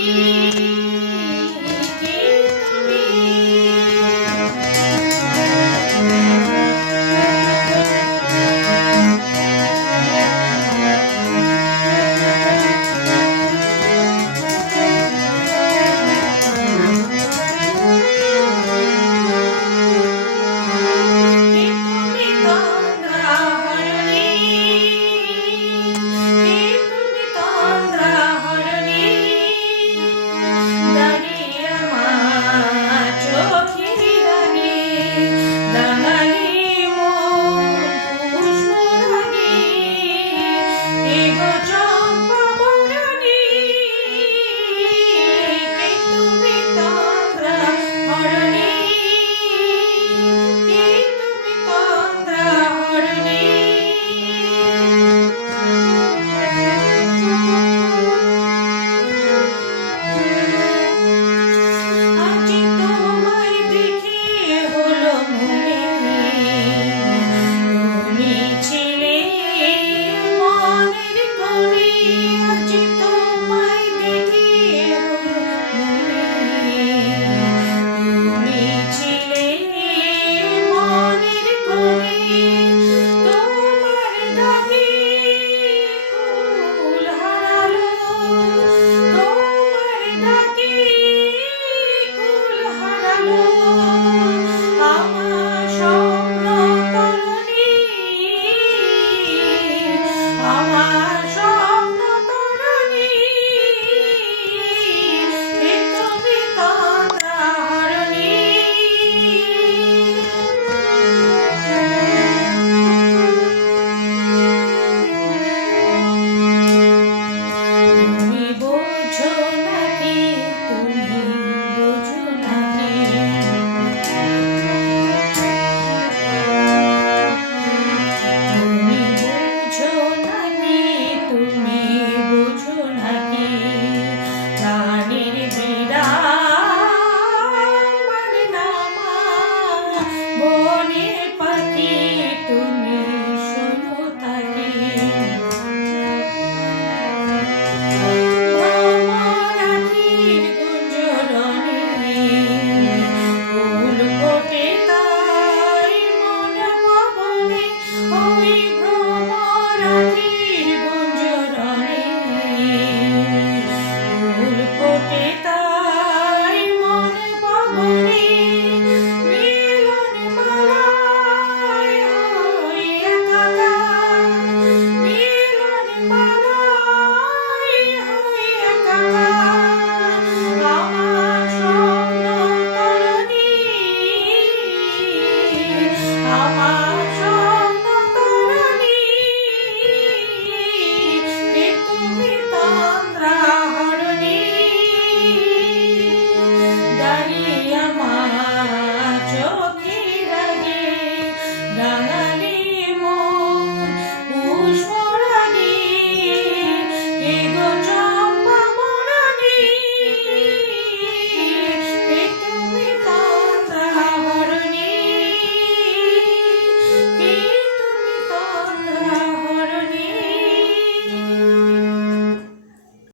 Happy Amen.